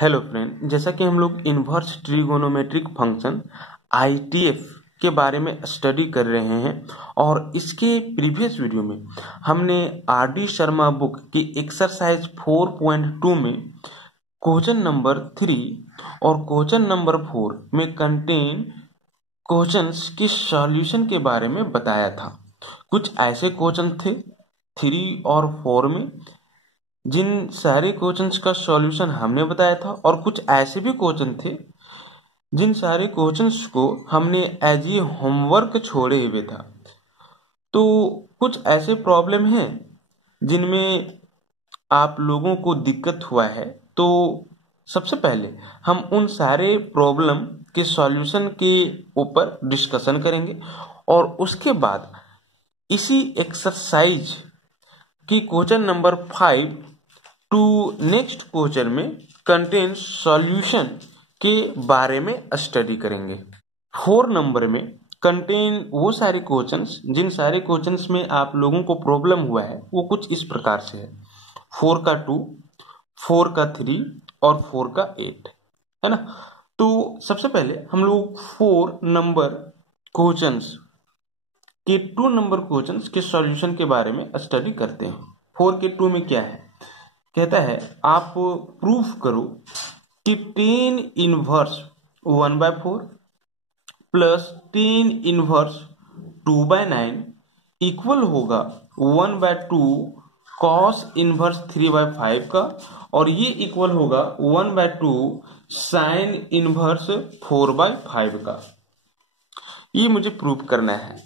Hello friend, जैसा कि हम लोग इन्वर्स ट्रिगोनोमेट्रिक फंक्शन ITF के बारे में स्टडी कर रहे हैं और इसके प्रीवियस वीडियो में हमने RD शर्मा बुक की एक्सरसाइज 4.2 में क्वेश्चन नंबर 3 और क्वेश्चन नंबर 4 में कंटेन क्वेश्चंस के सॉल्यूशन के बारे में बताया था। कुछ ऐसे क्वेश्चन थे 3 और 4 में जिन सारे क्वेश्चंस का सॉल्यूशन हमने बताया था, और कुछ ऐसे भी क्वेश्चन थे जिन सारे क्वेश्चंस को हमने एज ए होमवर्क छोड़े हुए था। तो कुछ ऐसे प्रॉब्लम हैं जिनमें आप लोगों को दिक्कत हुआ है, तो सबसे पहले हम उन सारे प्रॉब्लम के सॉल्यूशन के ऊपर डिस्कशन करेंगे और उसके बाद इसी एक्सरसाइज की question number 5 to next question में कंटेन सॉल्यूशन के बारे में स्टडी करेंगे। 4 नंबर में कंटेन वो सारे क्वेश्चंस जिन सारे क्वेश्चंस में आप लोगों को प्रॉब्लम हुआ है, वो कुछ इस प्रकार से है। 4 का 2, 4 का 3 और 4 का 8 है ना। तो सबसे पहले हम लोग 4 नंबर क्वेश्चंस के 2 नंबर क्वेश्चंस के सॉल्यूशन के बारे में स्टडी करते हैं। 4 के 2 में क्या है, कहता है आप प्रूफ करो कि tan inverse 1/4 plus tan inverse 2/9 equal होगा 1/2 cos इनवर्स 3/5 का, और ये इक्वल होगा 1/2 sin इनवर्स 4/5 का। ये मुझे प्रूफ करना है।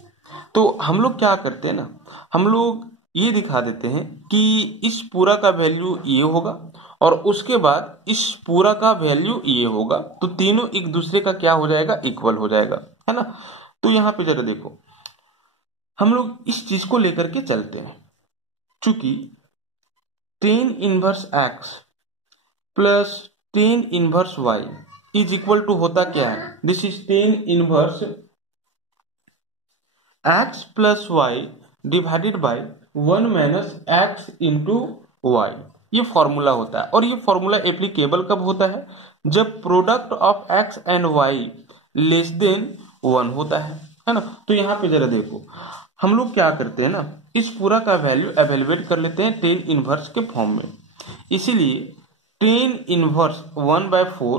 तो हम लोग क्या करते हैं ना, हम लोग ये दिखा देते हैं कि इस पूरा का वैल्यू ये होगा और उसके बाद इस पूरा का वैल्यू ये होगा, तो तीनों एक दूसरे का क्या हो जाएगा, इक्वल हो जाएगा, है ना। तो यहाँ पे जरा देखो, हम लोग इस चीज को लेकर के चलते हैं। चूंकि tan inverse x plus tan inverse y is equal to होता क्या है, this is tan inverse x plus y divided by 1 minus x into y, ये फॉर्मूला होता है। और ये फॉर्मूला एप्लीकेबल कब होता है, जब product of x and y less than 1 होता है ना। तो यहाँ पे जरा देखो, हम लोग क्या करते हैं ना, इस पूरा का वैल्यू एवेलुएट कर लेते हैं tan इनवर्स के फॉर्म में। इसीलिए tan inverse 1/4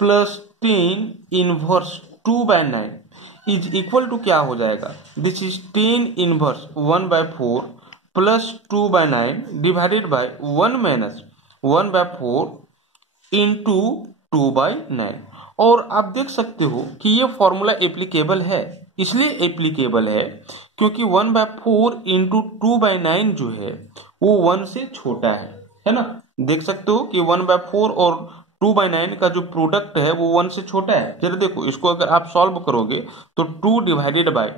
plus tan inverse 2/9 is equal to क्या हो जाएगा, this is tan inverse 1/4 plus 2/9 divided by 1 minus 1/4 into 2/9। और आप देख सकते हो कि ये फॉर्मूला एप्लीकेबल है, इसलिए एप्लीकेबल है क्योंकि 1/4 इंटू 2/9 जो है वो 1 से छोटा है ना। देख सकते हो कि 1/4 और 2/9 का जो प्रोडक्ट है वो 1 से छोटा है। जरा देखो, इसको अगर आप सॉल्व करोगे तो 2 डिवाइडेड बाय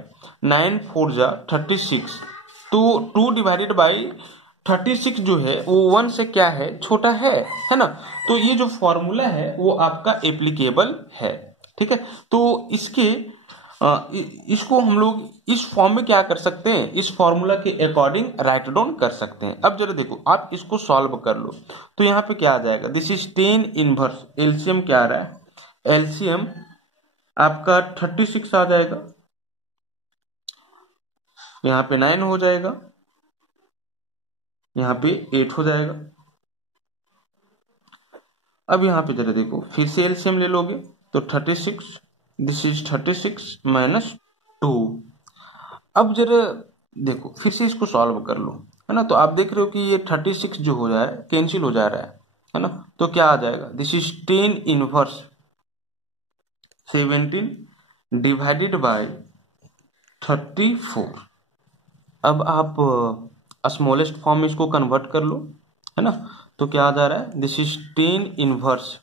9 4 जा 36, तो 2 डिवाइडेड बाय 36 जो है वो 1 से क्या है, छोटा है ना। तो ये जो फॉर्मूला है वो आपका एप्लीकेबल है, ठीक है। तो इसको हम लोग इस फॉर्म में क्या कर सकते हैं, इस फॉर्मूला के अकॉर्डिंग राइट डाउन कर सकते हैं। अब जरा देखो, आप इसको सॉल्व कर लो तो यहाँ पे क्या आ जाएगा, this is tan inverse, LCM क्या आ रहा है, एलसीएम आपका 36 आ जाएगा, यहाँ पे 9 हो जाएगा, यहाँ पे 8 हो जाएगा। अब यहाँ पे जरा देखो, फिर से एलसीएम ले लोगे तो 36, दिस इज 36 माइनस 2। अब जरा देखो, फिर से इसको सॉल्व कर लो, है ना। तो आप देख रहे हो कि ये 36 जो हो रहा है कैंसिल हो जा रहा है ना। तो क्या आ जाएगा, this is tan inverse 17 divided by 34। अब आप स्मॉलेस्ट फॉर्म में इसको कन्वर्ट कर लो, है ना। तो क्या आ जा रहा है, दिस इज tan इनवर्स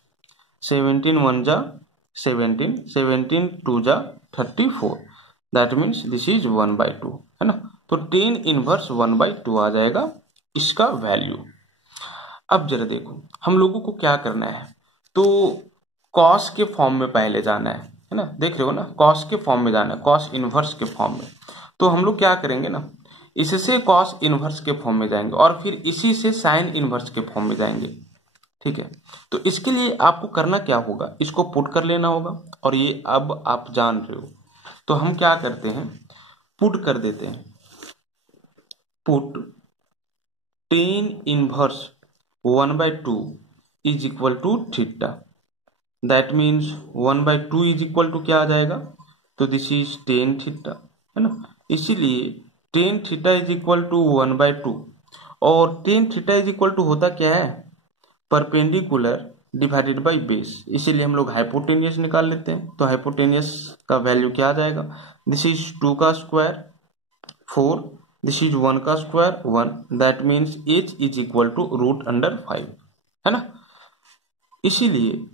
17 1 जा 17, 17 2 जा 34, दैट मीन्स दिस इज 1/2, है ना। तो tan इनवर्स 1/2 आ जाएगा इसका वैल्यू। अब जरा देखो, हम लोगों को क्या करना है, तो cos के फॉर्म में पहले जाना है ना। देख रहे हो ना, cos के फॉर्म में जाना है, cos इनवर्स के फॉर्म में। तो हम लोग क्या करेंगे ना, इससे cos इनवर्स के फॉर्म में जाएंगे और फिर इसी से sin इनवर्स के फॉर्म में जाएंगे, ठीक है, तो इसके लिए आपको करना क्या होगा, इसको पुट कर लेना होगा, और ये अब आप जान रहे हो। तो हम क्या करते हैं, पुट कर देते हैं, put tan inverse 1/2 is equal to theta. That means 1/2 is equal to क्या आ जाएगा, तो दिस इज टेन थीटा, है ना। इसीलिए tan theta is equal to 1/2, और tan theta is equal to होता क्या है, परपेंडिकुलर डिवाइडेड बाई बेस। इसीलिए हम लोग हाइपोटेनियस निकाल लेते हैं। तो हाइपोटेनियस का वैल्यू क्या आ जाएगा, दिस इज 2 का स्क्वायर 4, दिस इज 1 का square 1, that means h is equal to √5, है ना। इसीलिए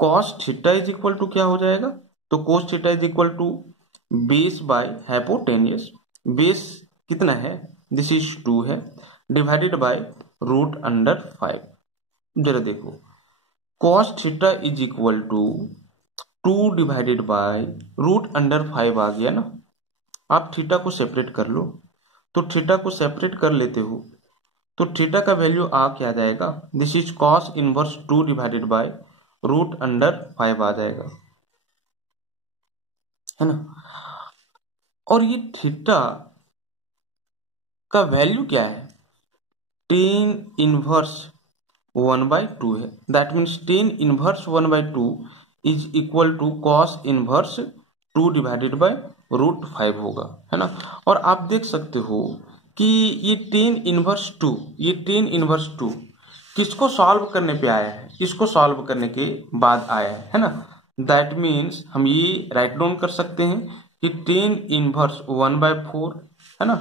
cos theta is equal to क्या हो जाएगा, तो cos theta is equal to base by hypotenuse. Base कितना है, दिस इज 2 है, डिवाइडेड बाय √5। जरा देखो, cos theta is equal to 2 divided by √5 आ गया ना। आप थीटा को सेपरेट कर लो, तो थीटा को सेपरेट कर लेते हो तो थीटा का वैल्यू आ क्या जाएगा, this is cos inverse 2 divided by √5 आ जाएगा, है ना। और ये थीटा का वैल्यू क्या है, टेन इनवर्स 1/2 है। That means tan inverse 1/2 is equal to cos inverse 2 divided by √5 होगा, है ना। और आप देख सकते हो कि ये टेन इनवर्स 2 किसको सॉल्व करने पे आया है, इसको सॉल्व करने के बाद आया है ना। दैट मीन्स हम ये राइट डाउन कर सकते हैं कि टेन इनवर्स 1/4, है ना,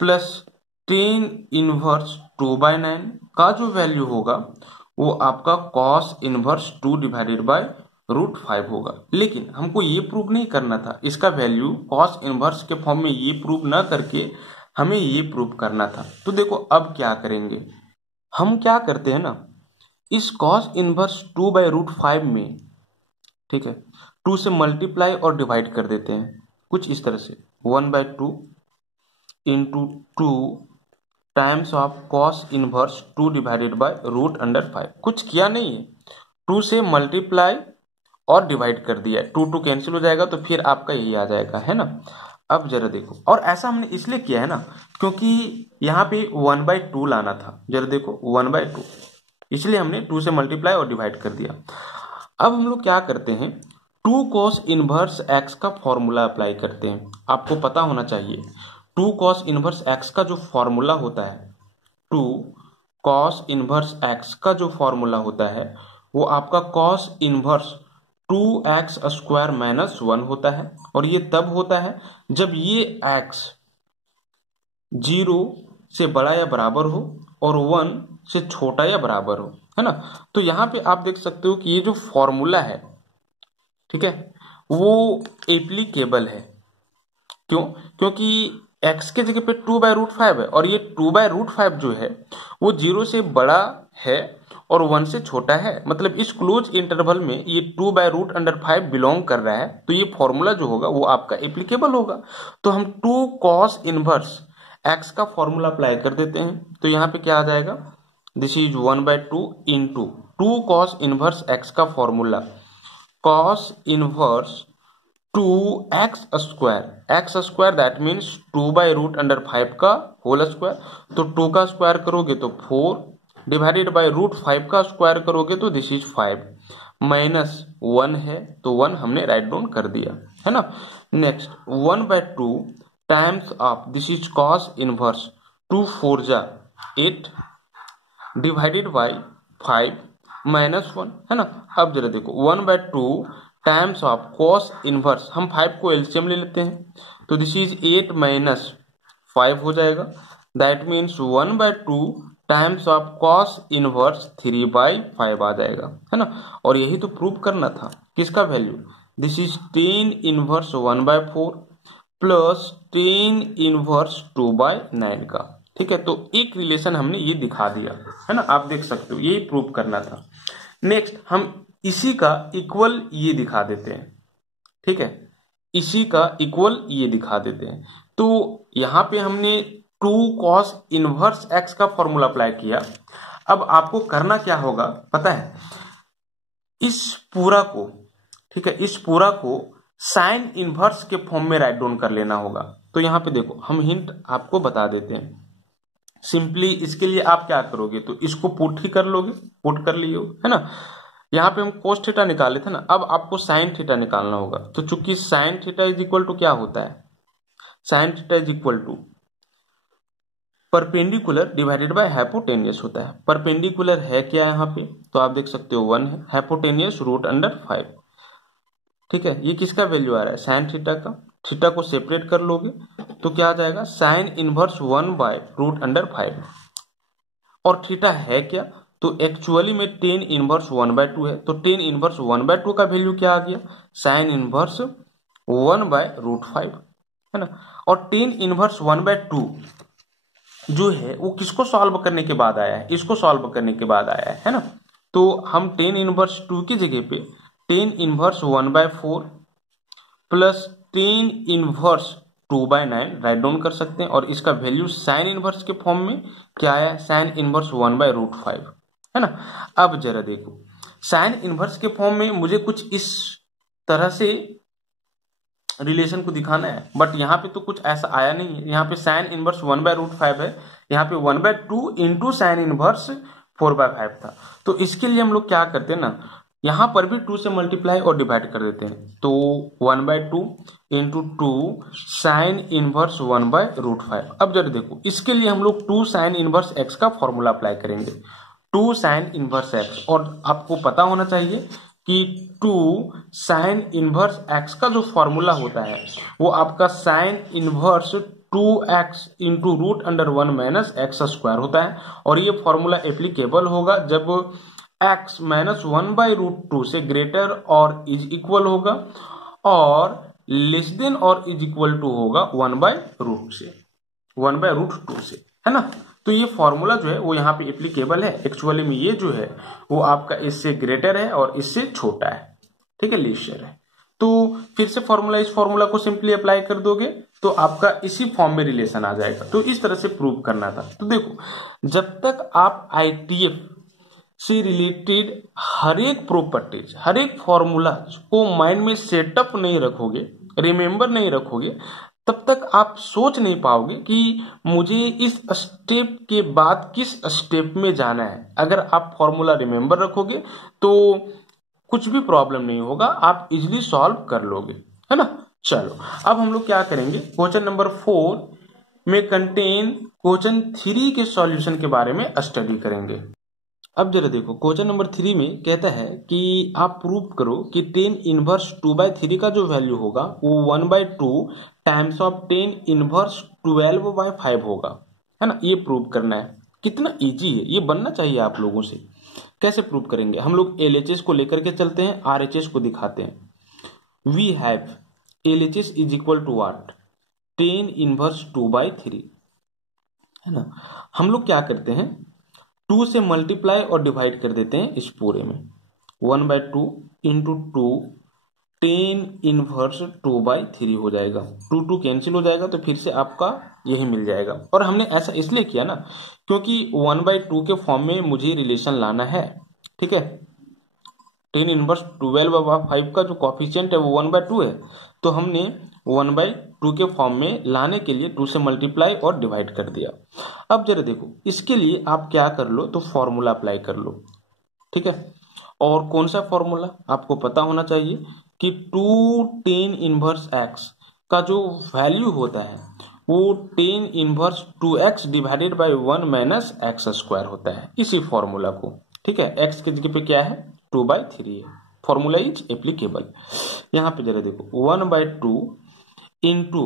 प्लस टेन इनवर्स 2/9 का जो वैल्यू होगा वो आपका cos इनवर्स 2 डिवाइडेड बाय √5 होगा। लेकिन हमको ये प्रूव नहीं करना था, इसका वैल्यू cos इनवर्स के फॉर्म में ये प्रूव ना करके हमें ये प्रूव करना था। तो देखो अब क्या करेंगे, हम क्या करते हैं ना, इस cos इनवर्स 2/√5 में, ठीक है, 2 से मल्टीप्लाई और डिवाइड कर देते हैं कुछ इस तरह से, 1/2 into 2 times of cos inverse 2 divided by √5। कुछ किया नहीं है, 2 से मल्टीप्लाई और डिवाइड कर दिया, 2 कैंसिल हो जाएगा, तो फिर आपका यही आ जाएगा, है ना। अब जरा देखो, और ऐसा हमने इसलिए किया है ना क्योंकि यहाँ पे 1/2 लाना था। जरा देखो 1/2, इसलिए हमने 2 से मल्टीप्लाई और डिवाइड कर दिया। अब हम लोग क्या करते हैं, 2 cos इनवर्स x का फॉर्मूला अप्लाई करते हैं। आपको पता होना चाहिए 2 cos इनवर्स x का जो फॉर्मूला होता है, 2 cos इनवर्स x का जो फॉर्मूला होता है वो आपका cos इनवर्स 2x² - 1 होता है। और ये तब होता है जब ये x 0 से बड़ा या बराबर हो और 1 से छोटा या बराबर हो, है ना। तो यहाँ पे आप देख सकते हो कि ये जो फॉर्मूला है, ठीक है, वो एप्लीकेबल है। क्यों, क्योंकि x के जगह पे 2/√5 है, और ये 2/√5 जो है वो 0 से बड़ा है और 1 से छोटा है। मतलब इस क्लोज इंटरवल में ये 2/√5 बिलोंग कर रहा है, तो ये फॉर्मूला जो होगा वो आपका एप्लीकेबल होगा। तो हम 2 cos इनवर्स x का फॉर्मूला अप्लाई कर देते हैं। तो यहाँ पे क्या आ जाएगा, this is 1/2 into 2 cos inverse x का formula cos inverse 2x², that means 2/√5 का होल स्क्वायर। तो 2 का स्क्वायर करोगे तो 4, डिवाइडेड बाय √5 का स्क्वायर करोगे तो दिस इज 5, -1 है तो 1 हमने राइट डाउन कर दिया, है ना। Next 1/2 times of this is cos inverse 2 4 जा 8 डिवाइडेड बाय 5 -1, है ना। अब जरा देखो 1/2 टाइम्स ऑफ cos इनवर्स, हम 5 को एलसीएम ले लेते हैं, तो दिस इज 8 - 5 हो जाएगा। That means 1/2 times of cos inverse 3/5 आ जाएगा, है ना। और यही तो प्रूव करना था, किसका value, this is 10 inverse 1/4 plus 10 inverse 2/9 का, ठीक है। तो एक रिलेशन हमने ये दिखा दिया, है ना, आप देख सकते हो, ये प्रूव करना था। नेक्स्ट हम इसी का इक्वल ये दिखा देते हैं, ठीक है, इसी का इक्वल ये दिखा देते हैं। तो यहाँ पे हमने 2 cos इनवर्स x का फॉर्मूला अप्लाई किया। अब आपको करना क्या होगा पता है, इस पूरा को, ठीक है, इस पूरा को साइन इनवर्स के फॉर्म में राइट डाउन कर लेना होगा। तो यहाँ पे देखो हम हिंट आपको बता देते हैं। सिंपली इसके लिए आप क्या करोगे, तो इसको पुट ही कर लोगे, पुट कर लियो, है ना। यहाँ पे हम कोस थीटा निकाले थे ना, अब आपको साइन थीटा निकालना होगा। तो चूंकि sine theta is equal to क्या होता है, sine theta is equal to perpendicular divided by hypotenuse होता है। परपेंडिकुलर है क्या यहाँ पे, तो आप देख सकते हो 1 है, हाइपोटेनियस √5। ठीक है, ये किसका वैल्यू आ रहा है, साइन थीटा का। थीटा को सेपरेट कर लोगे तो क्या आ जाएगा, साइन इनवर्स 1/√5। और थीटा है क्या, तो एक्चुअली में टेन इनवर्स 1/2 है। तो टेन इनवर्स 1/2 का वैल्यू क्या आ गया, साइन इनवर्स 1/√5, है ना। और टेन इनवर्स 1/2 जो है वो किसको सॉल्व करने के बाद आया है, इसको सॉल्व करने के बाद आया है ना। तो हम टेन इनवर्स 2 की जगह पे tan inverse 1/4 plus tan inverse 2/9 right down कर सकते हैं। और इसका वैल्यू साइन इनवर्स के फॉर्म में क्या आया, साइन इनवर्स 1/√5, है ना। अब जरा देखो, साइन इनवर्स के फॉर्म में मुझे कुछ इस तरह से रिलेशन को दिखाना है, बट यहाँ पे तो कुछ ऐसा आया नहीं है। यहाँ पे साइन इनवर्स 1/√5 है, यहाँ पे 1/2 इंटू साइन इनवर्स 4/5 था। तो इसके लिए हम लोग क्या करते हैं ना, यहाँ पर भी 2 से मल्टीप्लाई और डिवाइड कर देते हैं। तो 1/2 इंटू 2 साइन इनवर्स 1/√5। अब जरा देखो, इसके लिए हम लोग 2 साइन इनवर्स एक्स का फॉर्मूला अप्लाई करेंगे, 2 साइन इनवर्स एक्स। और आपको पता होना चाहिए कि 2 साइन इनवर्स एक्स का जो फॉर्मूला होता है वो आपका sine inverse 2x into √1 minus x² होता है। और ये फॉर्मूला एप्लीकेबल होगा जब x -1/√2 से ग्रेटर और इज इक्वल होगा और लेस देन और इज इक्वल टू होगा 1/√2 से, है ना। तो ये फॉर्मूला जो है वो यहाँ पे एप्लीकेबल है। एक्चुअली में ये जो है वो आपका इससे ग्रेटर है और इससे छोटा है, ठीक है, लेसर है। तो फिर से फॉर्मूला, इस फॉर्मूला को सिंपली अप्लाई कर दोगे तो आपका इसी फॉर्म में रिलेशन आ जाएगा। तो इस तरह से प्रूव करना था। तो देखो, जब तक आप ITF से रिलेटेड हर एक प्रॉपर्टीज, हर एक फॉर्मूला को माइंड में सेटअप नहीं रखोगे, रिमेंबर नहीं रखोगे, तब तक आप सोच नहीं पाओगे कि मुझे इस स्टेप के बाद किस स्टेप में जाना है। अगर आप फॉर्मूला रिमेंबर रखोगे तो कुछ भी प्रॉब्लम नहीं होगा, आप इजीली सॉल्व कर लोगे, है ना। चलो अब हम लोग क्या करेंगे, क्वेश्चन नंबर 4 में कंटेन क्वेश्चन 3 के सॉल्यूशन के बारे में स्टडी करेंगे। अब जरा देखो, क्वेश्चन नंबर 3 में कहता है कि आप प्रूव करो कि टेन इनवर्स 2/3 का जो वैल्यू होगा वो 1/2 टाइम्स ऑफ टेन इनवर्स 12/5 होगा, है ना। ये प्रूव करना है। कितना इजी है, ये बनना चाहिए आप लोगों से। कैसे प्रूव करेंगे, हम लोग LHS को लेकर के चलते हैं, RHS को दिखाते हैं। We have LHS is equal to what, tan inverse 2/3, है ना। हम लोग क्या करते हैं, 2 से मल्टीप्लाई और डिवाइड कर देते हैं इस पूरे में। 1/2 इंटू 2 टेन इनवर्स 2/3 हो जाएगा। 2 कैंसिल हो जाएगा तो फिर से आपका यही मिल जाएगा। और हमने ऐसा इसलिए किया ना क्योंकि 1/2 के फॉर्म में मुझे रिलेशन लाना है, ठीक है। टेन इनवर्स 12/5 का जो कॉफिशिएंट है वो 1/2 है, तो हमने 1/2 के फॉर्म में लाने के लिए 2 से मल्टीप्लाई और डिवाइड कर दिया। अब जरा देखो, इसके लिए आप क्या कर लो, तो फॉर्मूला अप्लाई कर लो, ठीक है। और कौन सा फॉर्मूला, आपको पता होना चाहिए कि 2 टेन इनवर्स x का जो वैल्यू होता है वो tan inverse 2x divided by 1 minus x² होता है, इसी फॉर्मूला को, ठीक है। x की जगह पे क्या है, 2/3 है। Formula is applicable. यहाँ पे जरा देखो, 1/2 into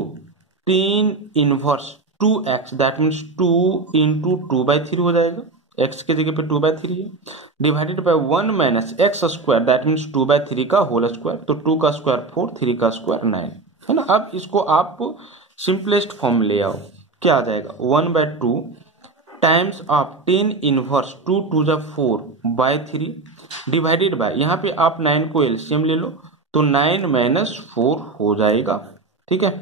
tan inverse 2x that means 2 into 2/3 हो जाएगा, x के जगह पे 2/3 है, divided by 1 minus x² that means 2/3 का होल स्क्वायर। तो 2 का स्क्वायर 4, 3 का स्क्वायर 9, है ना। अब इसको आप सिंपलेस्ट फॉर्म ले आओ, क्या आ जाएगा, 1/2 टाइम्स ऑफ टेन इनवर्स 2 2 जा 4/3 डिवाइडेड बाय, यहाँ पे आप 9 को एलसीएम ले लो तो 9 माइनस 4 हो जाएगा, ठीक है।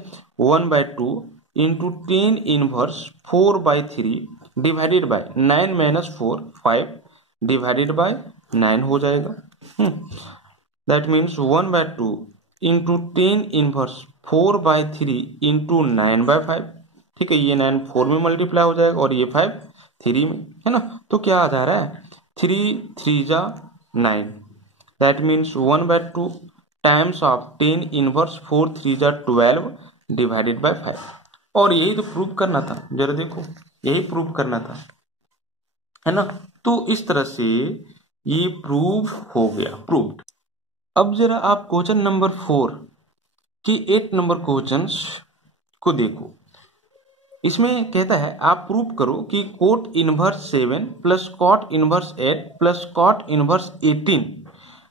1/2 into tan inverse 4/3 divided by 9 minus 4 5 divided by 9 हो जाएगा। That means 1/2 into 10 inverse 4/3 into 9/5। ठीक है, ये 9 4 में मल्टीप्लाई हो जाएगा और ये 5 3 में, है ना। तो क्या आ जा रहा है 3 3 जा 9, that means 1/2 times of 10 inverse 4 3 जा 12 डिवाइडेड बाय 5। और यही तो प्रूव करना था, जरा देखो यही प्रूव करना था, है ना। तो इस तरह से ये प्रूव हो गया, प्रूव्ड। अब जरा आप क्वेश्चन नंबर 4 की 8 नंबर क्वेश्चंस को देखो। इसमें कहता है आप प्रूव करो कि cot inverse 7 plus cot inverse 8 plus cot inverse 18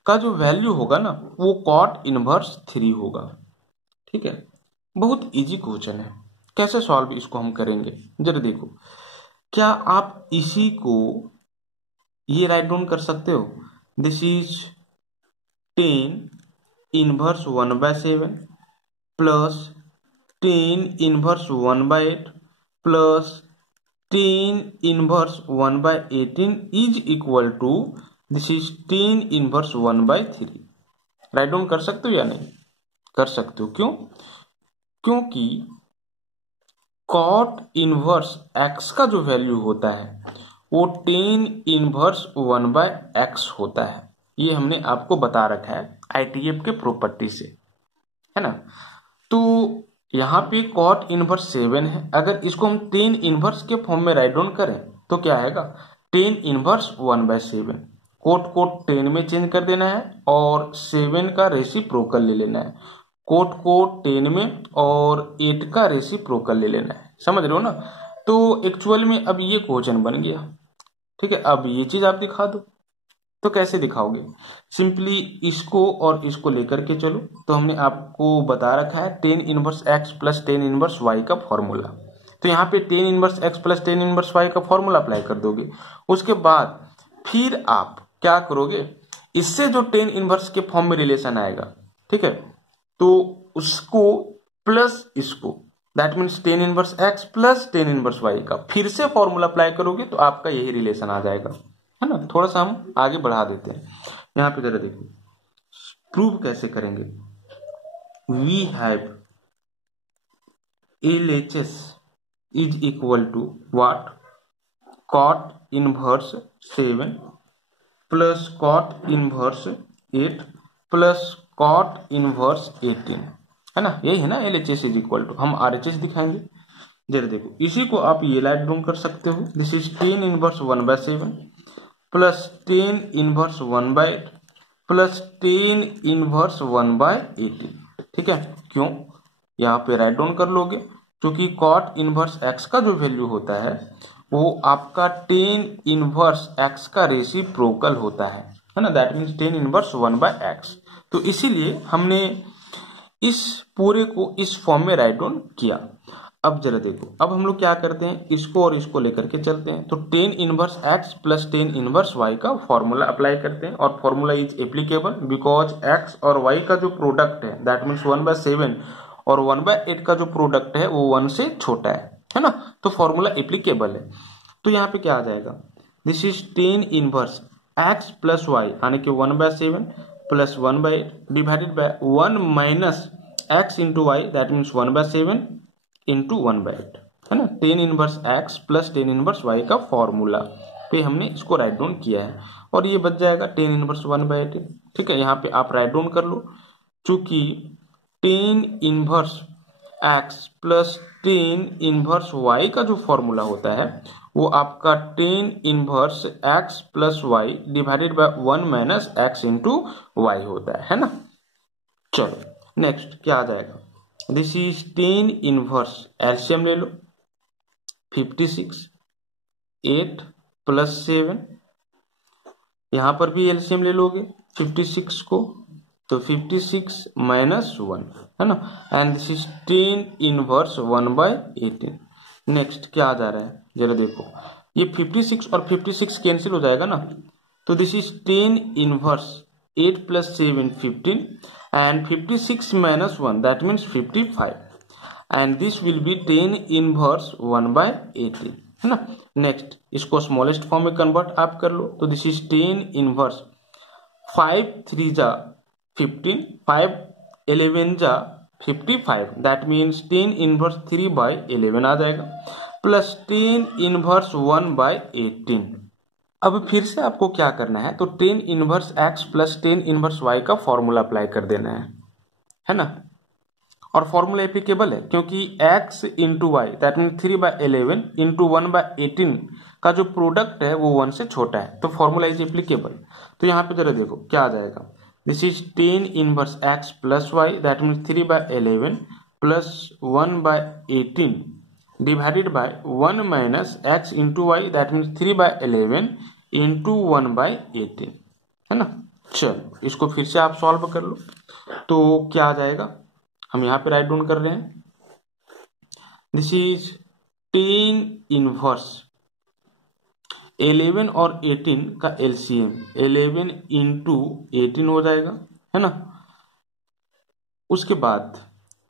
का जो वैल्यू होगा ना वो कॉट इनवर्स 3 होगा। ठीक है, बहुत इजी क्वेश्चन है। कैसे सॉल्व इसको हम करेंगे जरा देखो। क्या आप इसी को ये राइट डाउन कर सकते हो, this is 10 inverse 1/7 plus 10 inverse 1/8 plus 10 inverse 1/18 is equal to this is 10 inverse 1/3। Right down कर सकते हो या नहीं? कर सकते हो। क्यों? क्योंकि कॉट इनवर्स x का जो वैल्यू होता है वो 10 इनवर्स 1/x होता है। ये हमने आपको बता रखा है ITF के प्रॉपर्टी से, है ना। तो यहाँ पे कॉट इनवर्स 7 है, अगर इसको हम 10 इनवर्स के फॉर्म में राइट डाउन करें तो क्या आएगा 10 इनवर्स 1/7। कोट को 10 में चेंज कर देना है और 7 का रेसिप्रोकल ले लेना है। कोट को 10 में और 8 का रेसिप्रोकल ले लेना है, समझ रहे हो ना। तो एक्चुअल में अब ये क्वेश्चन बन गया। ठीक है, अब ये चीज आप दिखा दो। तो कैसे दिखाओगे? सिंपली इसको और इसको लेकर के चलो। तो हमने आपको बता रखा है 10 inverse x plus 10 inverse y का फॉर्मूला। तो यहाँ पे 10 inverse x plus 10 inverse y का फॉर्मूला अप्लाई कर दोगे। उसके बाद फिर आप क्या करोगे, इससे जो 10 इनवर्स के फॉर्म में रिलेशन आएगा, ठीक है, तो उसको प्लस इसको, that means 10 inverse x plus 10 inverse y का फिर से फॉर्मूला अप्लाई करोगे तो आपका यही रिलेशन आ जाएगा, है ना। थोड़ा सा हम आगे बढ़ा देते हैं। यहाँ पे जरा देखो प्रूव कैसे करेंगे। We have LHS is equal to what, cot inverse 7 plus cot inverse 8 plus cot inverse 18, है ना। यही है ना LHS इज इक्वल टू। हम RHS दिखाएंगे। जरा देखो इसी को आप ये लाइट डाउन कर सकते हो। This is 10 inverse 1/7 plus 10 inverse 1/8 plus 10 inverse 1/18। ठीक है, क्यों? यहाँ पे राइट डाउन कर लोगे क्योंकि कॉट इनवर्स x का जो वैल्यू होता है वो आपका 10 इनवर्स x का रेसिप्रोकल होता है ना। That means 10 inverse 1/x। तो इसीलिए हमने इस पूरे को इस फॉर्म में राइट डाउन किया। अब जरा देखो, अब हम लोग क्या करते हैं, इसको और इसको लेकर के चलते हैं। तो 10 inverse x plus 10 inverse y का फॉर्मूला अप्लाई करते हैं और formula is applicable because x और y का जो प्रोडक्ट है दैट मीन्स 1/7 और 1/8 का जो प्रोडक्ट है वो 1 से छोटा है ना। तो फॉर्मूला एप्लीकेबल है। तो यहाँ पे क्या आ जाएगा, this is 10 inverse x plus y यानी कि 1/7 प्लस 1/8 divided by 1 minus x into y that means 1/7 into 1/8, है ना। 10 inverse x plus 10 inverse y का फॉर्मूला पे हमने इसको राइट डाउन किया है और ये बच जाएगा 10 इनवर्स 1/18। ठीक है, यहाँ पे आप राइट डाउन कर लो। चूंकि 10 inverse x plus 10 inverse y का जो फॉर्मूला होता है वो आपका 10 inverse x plus y divided by 1 minus x into y होता है ना। चलो नेक्स्ट क्या आ जाएगा, दिस इज 10 इनवर्स, एलसीएम ले लो 56 8 प्लस 7, यहां पर भी एलसीएम ले लोगे 56 को तो 56 माइनस 1, है ना। And this is 10 inverse 1/18। Next क्या आ जा रहा है जरा देखो, ये 56 और 56 कैंसिल हो जाएगा ना। तो this is 10 inverse 8 plus 7 15 and 56 minus 1 that means 55 and this will be 10 inverse 1/18। है ना। नेक्स्ट इसको स्मॉलेस्ट फॉर्म में कन्वर्ट आप कर लो, तो दिस इज टेन इनवर्स 5 3 जा 15, 5 11 जा 55, दैट मीन्स 10 इनवर्स 3/11 आ जाएगा, प्लस 10 इनवर्स 1/18। अब फिर से आपको क्या करना है, तो 10 inverse x plus 10 inverse y का फॉर्मूला अप्लाई कर देना है ना। और फॉर्मूला एप्लीकेबल है क्योंकि x into y that mean 3/11 into 1/18 का जो प्रोडक्ट है वो 1 से छोटा है, तो फॉर्मूला इज एप्लीकेबल। तो यहाँ पे जरा देखो क्या आ जाएगा, this is 10 inverse x plus y that mean 3/11 plus 1/18 divided by 1 minus x into y that mean 3/11 into 1/18, है ना। चलो इसको फिर से आप सॉल्व कर लो, तो क्या आ जाएगा, हम यहाँ पे राइट डाउन कर रहे हैं, दिस इज 10 इनवर्स 11 और 18 का एलसीएम 11 इंटू 18 हो जाएगा, है ना। उसके बाद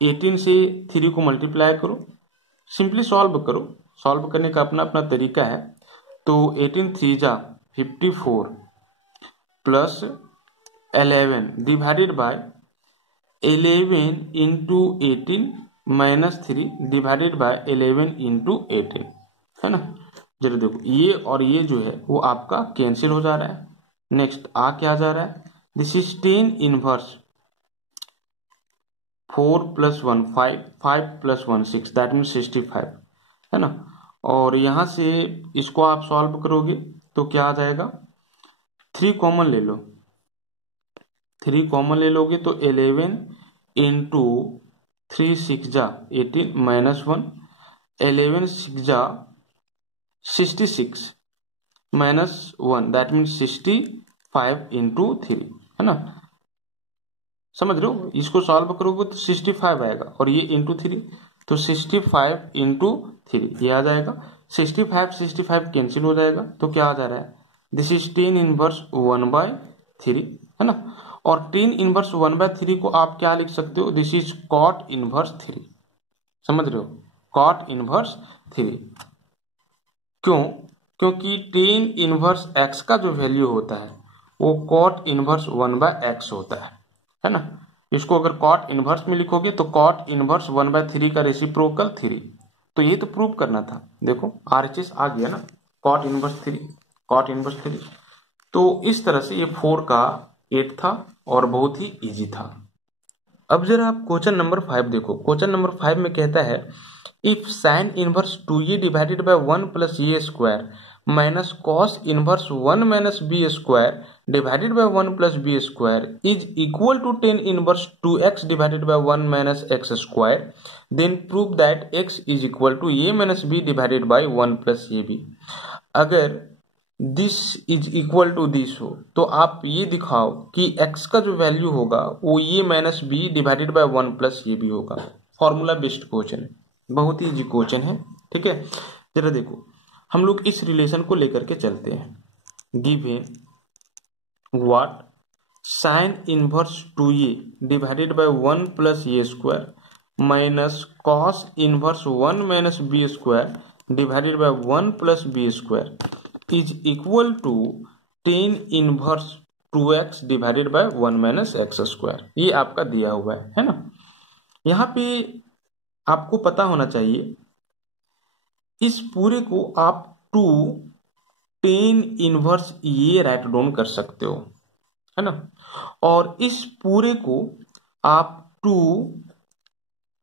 18 से 3 को मल्टीप्लाई करो, सिंपली सॉल्व करो, सॉल्व करने का अपना अपना तरीका है। तो 18 3 जा 54 plus 11 divided by 11 into 18 minus 3 divided by 11 into 18, है ना। जरा देखो ये और ये जो है वो आपका कैंसिल हो जा रहा है। नेक्स्ट आ क्या जा रहा है, this is 10 inverse 4 plus 1 5, 5 plus 1 6 that mean 65, है ना। और यहां से इसको आप सॉल्व करोगे तो क्या आ जाएगा, 3 कॉमन ले लो, 3 कॉमन ले लोगे तो 11 इंटू 3 6 जा 18 माइनस 1, 11 6 जा 66 माइनस 1 दैट मीन 65 इंटू 3, है ना। समझ रहे हो, इसको सॉल्व करोगे तो 65 आएगा और ये इंटू 3, तो 65 इंटू 3 ये आ जाएगा, 65 कैंसिल हो जाएगा, तो क्या आ जा रहा है, दिस इज 10 इनवर्स 1/3, है ना। और 10 इनवर्स 1/3 को आप क्या लिख सकते हो, दिस इज कॉट इनवर्स 3, समझ रहे हो, कॉट इनवर्स 3। क्यों, क्योंकि 10 इनवर्स x का जो वैल्यू होता है वो कॉट इनवर्स 1/x होता है ना। इसको अगर कॉट इनवर्स में लिखोगे तो कॉट इनवर्स 1/3 का रेसिप्रोकल 3, तो ये तो प्रूव करना था। देखो RHS आ गया ना, कॉट इनवर्स 3, कॉट इनवर्स 3। तो इस तरह से ये 4 का 8 था और बहुत ही इजी था। अब जरा आप क्वेश्चन नंबर 5 देखो, क्वेश्चन नंबर 5 में कहता है if sine inverse 2a divided by 1 plus a square minus cos inverse 1 minus b square divided by 1 plus b square is equal to 10 inverse 2x divided by 1 minus x square, then prove that x is equal to a minus b divided by 1 plus a b. अगर this is equal to this हो तो आप ये दिखाओ कि x का जो value होगा वो a minus b divided by 1 plus a b होगा। फॉर्मूला बेस्ड क्वेश्चन है, बहुत ही इजी क्वेश्चन है, ठीक है। जरा देखो हम लोग इस रिलेशन को लेकर के चलते हैं, given what sine inverse 2a divided by 1 plus a square minus cos inverse 1 minus b square divided by 1 plus b square is equal to 10 inverse 2x divided by 1 minus x square, ये आपका दिया हुआ है ना। यहाँ पे आपको पता होना चाहिए इस पूरे को आप 10 इनवर्स ये राइट डाउन कर सकते हो, है ना। और इस पूरे को आप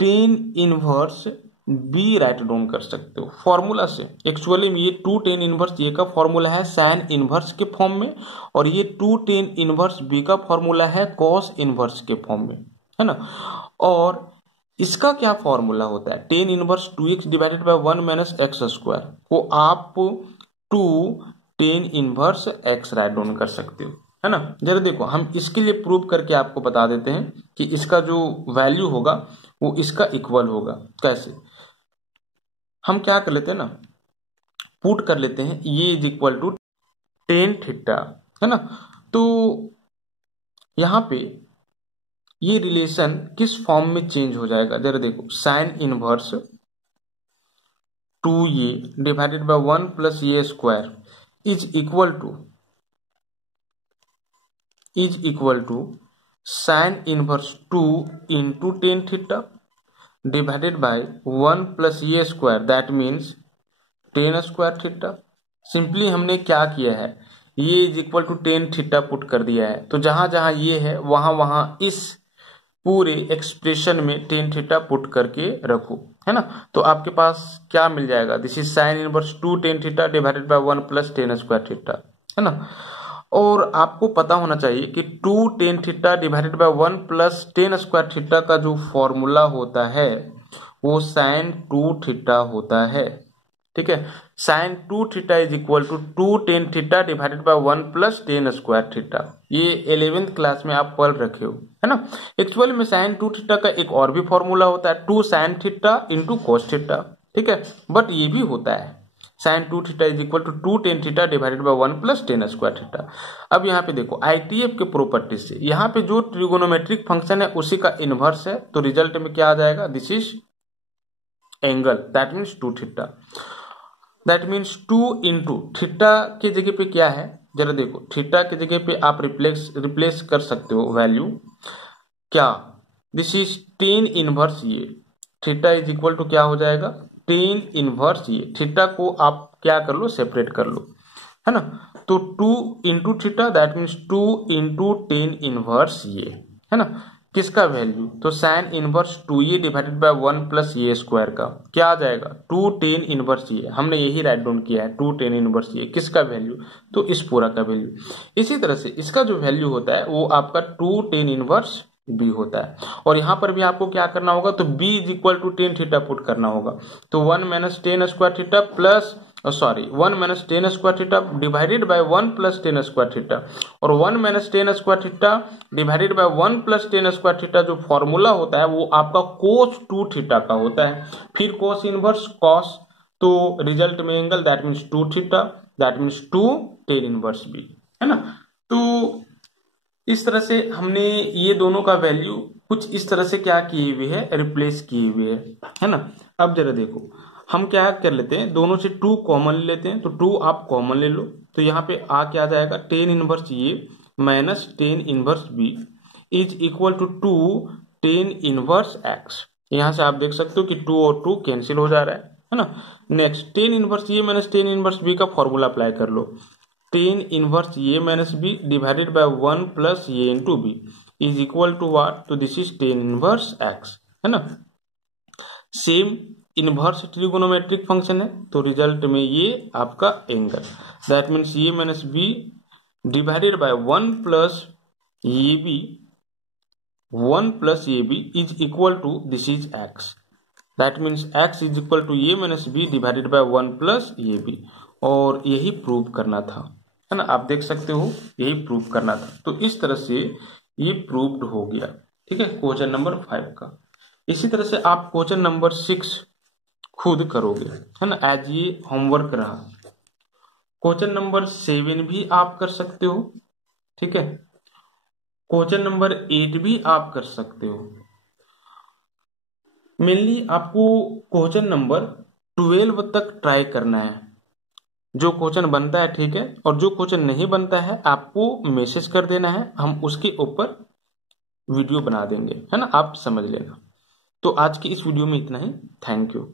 10 इनवर्स बी राइट डाउन कर सकते हो फॉर्मूला से। एक्चुअली में ये 10 इनवर्स ए का फॉर्मूला है साइन इनवर्स के फॉर्म में, और ये 10 इनवर्स बी का फॉर्मूला है कॉस इनवर्स के फॉर्म में, है ना। और इसका क्या फॉर्मूला होता है, 10 inverse 2x divided by 1 minus x square को आप 10 इनवर्स x राइट डाउन कर सकते हो, है ना। जरा देखो हम इसके लिए प्रूव करके आपको बता देते हैं कि इसका जो वैल्यू होगा वो इसका इक्वल होगा। कैसे, हम क्या कर लेते हैं ना, पुट कर लेते हैं ये इज इक्वल टू 10 थीटा, है ना। तो यहां पे ये रिलेशन किस फॉर्म में चेंज हो जाएगा, जरा देखो sine inverse 2a divided by 1 plus a square is equal to sine inverse 2 into tan theta divided by 1 plus a square, that means tan square theta. Simply हमने क्या किया है, ये is equal to tan theta put कर दिया है, तो जहां जहां ये है वहां वहां इस पूरे एक्सप्रेशन में टेन थीटा पुट करके रखो, है ना। तो आपके पास क्या मिल जाएगा, this is sine inverse 2 tan theta divided by 1 plus tan square theta, है ना। और आपको पता होना चाहिए कि 2 tan theta divided by 1 plus tan square theta का जो फॉर्मूला होता है वो साइन 2 थीटा होता है, ठीक है। Sine 2 theta is equal to 2 tan theta divided by 1 plus tan square theta. ये 11th क्लास में आप पढ़ रखे हो, है ना। एक्चुअल में साइन 2 थीटा का एक और भी फॉर्मूला होता है, 2 sine theta into cos theta, ठीक है। बट ये भी होता है sine 2 theta is equal to 2 tan theta divided by 1 plus tan square theta. अब यहाँ पे देखो आईटीएफ के प्रॉपर्टी से यहाँ पे जो ट्रिगोनोमेट्रिक फंक्शन है उसी का इनवर्स है, तो रिजल्ट में क्या आ जाएगा, this is angle, that means 2 theta. That means 2 into theta की जगह पे क्या है, जरा देखो, थीटा की जगह पे आप रिप्लेस कर सकते हो वैल्यू क्या, दिस इज टेन इनवर्स ये, थीटा इज इक्वल टू क्या हो जाएगा, टेन इनवर्स ये, थीटा को आप क्या कर लो, सेपरेट कर लो, है ना। तो 2 into theta that means 2 into ten inverse ये, है ना। किसका वैल्यू, तो sign inverse 2a divided by 1 plus a square का क्या आ जाएगा, 2 टेन इनवर्स ये, हमने यही राइट डाउन किया है 2 टेन इनवर्स ये, किसका वैल्यू, तो इस पूरा का वैल्यू। इसी तरह से इसका जो वैल्यू होता है वो आपका 2 टेन इनवर्स बी होता है, और यहां पर भी आपको क्या करना होगा, तो b is equal to tan theta put करना होगा, तो 1 minus tan square theta plus 1 minus tan square theta divided by 1 plus tan square theta, और 1 minus tan square theta divided by 1 plus tan square theta जो formula होता है वो आपका कोस 2 theta का होता है, फिर कोस इनवर्स कॉस, तो रिजल्ट में angle, that means 2 theta, that means 2 tan inverse b, है ना। तो इस तरह से हमने ये दोनों का वैल्यू कुछ इस तरह से क्या किए हुए है, रिप्लेस किए हुए है ना। अब जरा देखो हम क्या कर लेते हैं, दोनों से 2 कॉमन ले लेते हैं, तो 2 आप कॉमन ले लो, तो यहाँ पे आ क्या जाएगा, टेन इनवर्स ये minus tan inverse b is equal to 2 tan inverse x. यहाँ से आप देख सकते हो कि 2 और 2 कैंसिल हो जा रहा है ना। नेक्स्ट टेन इनवर्स ये माइनस टेन इनवर्स बी का फॉर्मूला अप्लाई कर लो, टेन इनवर्स ये minus b divided by 1 plus ये into b is equal to what, तो this is tan inverse x, है ना। सेम इनवर्स ट्रिगोनोमेट्रिक फंक्शन है, तो रिजल्ट में ये आपका एंगल, दैट मीन्स ये minus b divided by 1 plus ये b is equal to this is x, that means x is equal to ये minus b divided by 1 plus ये b, और यही प्रूव करना था, है ना। आप देख सकते हो यही प्रूव करना था, तो इस तरह से ये प्रूव्ड हो गया, ठीक है, क्वेश्चन नंबर 5 का। इसी तरह से आप क्वेश्चन नंबर 6 खुद करोगे, है ना, एज ये होमवर्क रहा। क्वेश्चन नंबर 7 भी आप कर सकते हो, ठीक है, क्वेश्चन नंबर 8 भी आप कर सकते हो। मेनली आपको क्वेश्चन नंबर 12 तक ट्राई करना है, जो क्वेश्चन बनता है, ठीक है, और जो क्वेश्चन नहीं बनता है आपको मैसेज कर देना है, हम उसके ऊपर वीडियो बना देंगे, है ना, आप समझ लेना। तो आज की इस वीडियो में इतना ही, थैंक यू।